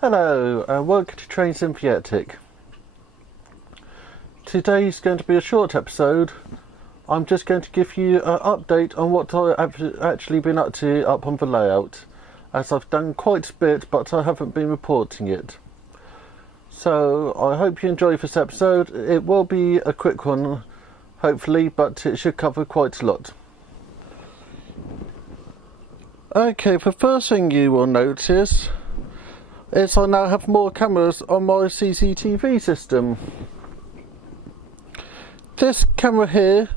Hello and welcome to Train Sympathetic. Today's going to be a short episode. I'm just going to give you an update on what I've actually been up to up on the layout, as I've done quite a bit but I haven't been reporting it. So I hope you enjoy this episode. It will be a quick one hopefully, but it should cover quite a lot. Okay, the first thing you will notice is I now have more cameras on my CCTV system. This camera here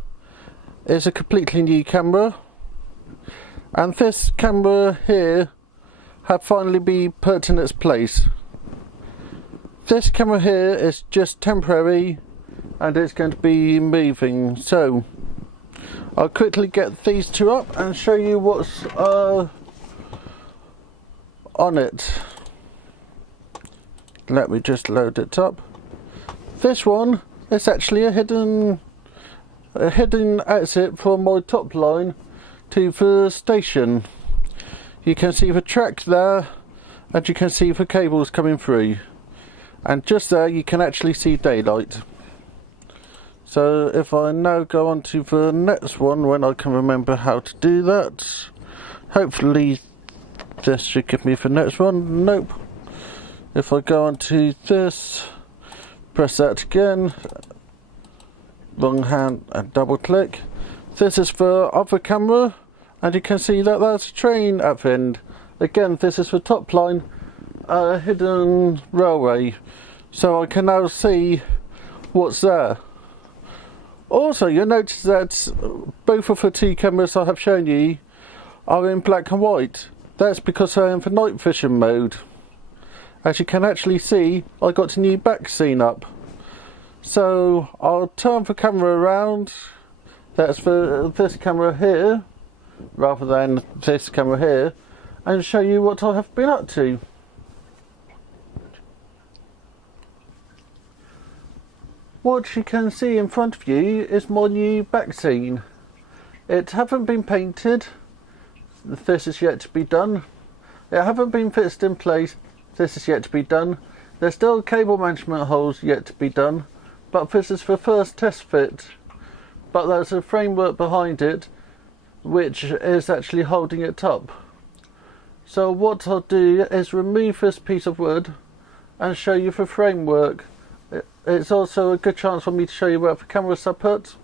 is a completely new camera, and this camera here have finally been put in its place. This camera here is just temporary and it's going to be moving, so I'll quickly get these two up and show you what's on it. Let me just load it up. This one is actually a hidden exit from my top line to the station. You can see the track there and you can see the cables coming through, and just there you can actually see daylight. So if I now go on to the next one when I can remember how to do that, hopefully this should give me the next one. Nope. If I go on to this, press that again, wrong hand, and double click. This is the other camera, and you can see that there's a train at the end. Again, this is the top line, hidden railway, so I can now see what's there. Also, you'll notice that both of the two cameras I have shown you are in black and white. That's because they're in the night vision mode. As you can actually see, I got a new back scene up. So I'll turn the camera around. That's for this camera here, rather than this camera here, and show you what I have been up to. What you can see in front of you is my new back scene. It haven't been painted. This is yet to be done. It haven't been fixed in place. This is yet to be done. There's still cable management holes yet to be done, but this is the first test fit. But there's a framework behind it which is actually holding it up. So what I'll do is remove this piece of wood and show you the framework. It's also a good chance for me to show you where the cameras are put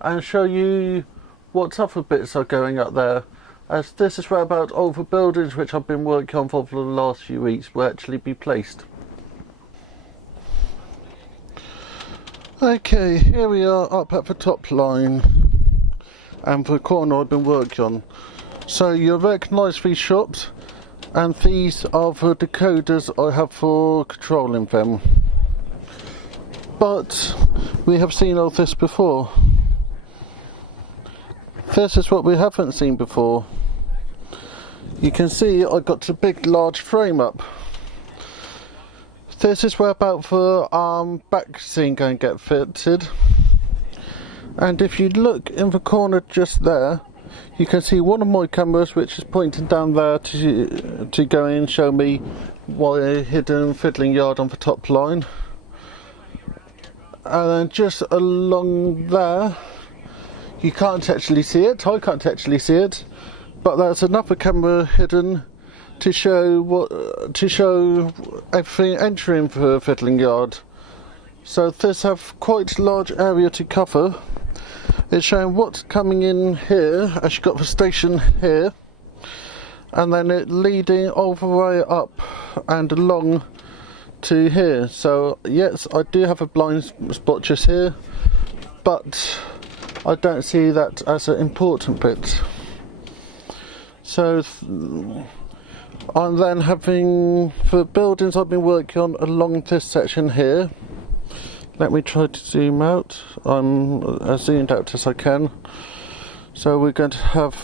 and show you what other bits are going up there, as this is where about all the buildings which I've been working on for the last few weeks will actually be placed. Okay, here we are up at the top line and the corner I've been working on. So you'll recognise these shops, and these are the decoders I have for controlling them. But we have seen all this before. This is what we haven't seen before. You can see I got a big large frame up. This is where about the back scene going to get fitted. And if you look in the corner just there, you can see one of my cameras which is pointing down there to go in and show me my hidden fiddling yard on the top line. And then just along there, you can't actually see it, I can't actually see it, but there's another camera hidden to show everything entering the fiddling yard. So this have quite a large area to cover. It's showing what's coming in here, as you've got the station here, and then it leading all the way up and along to here. So yes, I do have a blind spot just here, but I don't see that as an important bit. So I'm then having the buildings I've been working on along this section here. Let me try to zoom out. I'm as zoomed out as I can. So we're going to have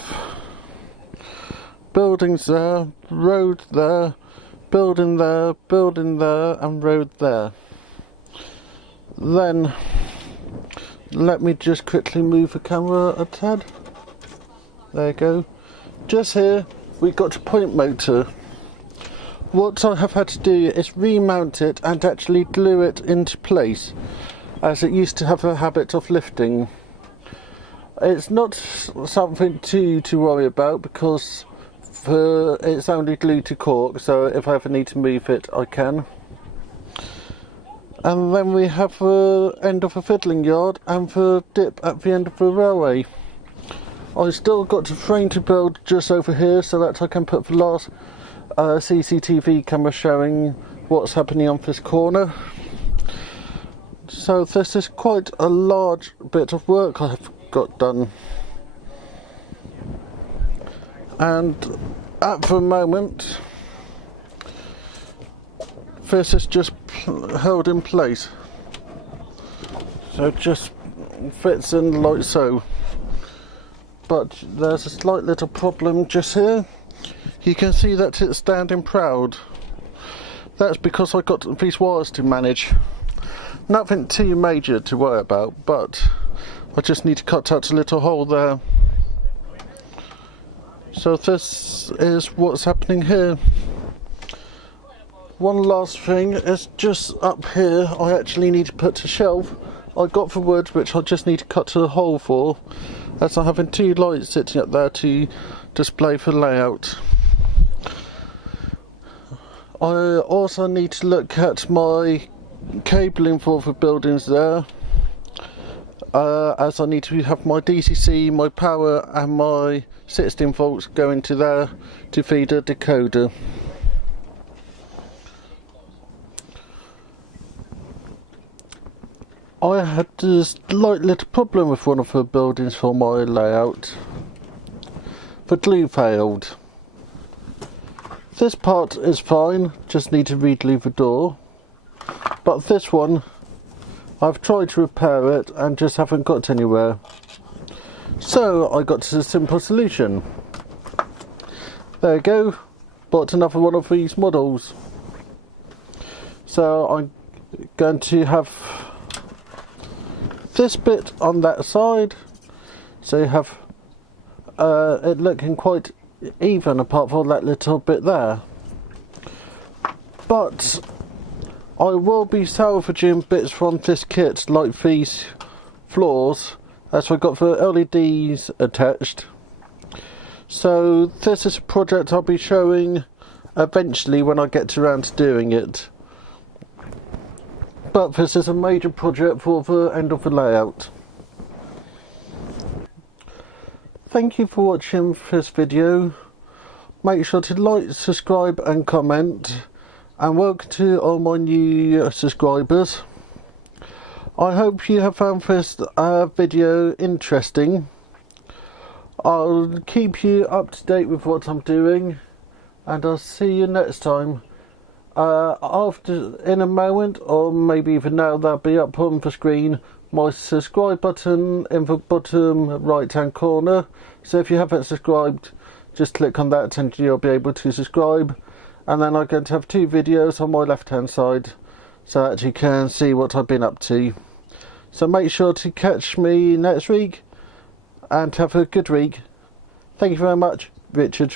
buildings there, road there, building there, and road there. Then let me just quickly move the camera a tad. There you go. Just here we've got a point motor. what I have had to do is remount it and actually glue it into place, as it used to have a habit of lifting. It's not something to worry about because it's only glued to cork, so if I ever need to move it I can. And then we have the end of a fiddling yard and the dip at the end of the railway. I still got a frame to build just over here so that I can put the last CCTV camera showing what's happening on this corner. So this is quite a large bit of work I've got done. And at the moment this is just held in place, so it just fits in like so. But there's a slight little problem just here. You can see that it's standing proud. That's because I got these wires to manage. Nothing too major to worry about, but I just need to cut out a little hole there. So this is what's happening here. One last thing is just up here I actually need to put a shelf. I got the wood which I just need to cut a hole for, as I'm having two lights sitting up there to display for layout. I also need to look at my cabling for the buildings there, as I need to have my DCC, my power and my 16 volts going to there to feed a decoder. I had a slight little problem with one of the buildings for my layout. The glue failed. This part is fine, just need to re-glue the door. But this one, I've tried to repair it and just haven't got anywhere. So I got to a simple solution. There you go, bought another one of these models. So I'm going to have this bit on that side, so you have it looking quite even apart from that little bit there. But I will be salvaging bits from this kit, like these floors, as we've got the LEDs attached. So this is a project I'll be showing eventually when I get around to doing it. But this is a major project for the end of the layout. Thank you for watching this video. Make sure to like, subscribe and comment. And welcome to all my new subscribers. I hope you have found this video interesting. I'll keep you up to date with what I'm doing. And I'll see you next time. In a moment, or maybe even now, that'll be up on the screen, my subscribe button in the bottom right hand corner. So if you haven't subscribed, just click on that and you'll be able to subscribe. And then I'm going to have two videos on my left hand side, so that you can see what I've been up to. So make sure to catch me next week and have a good week. Thank you very much, Richard.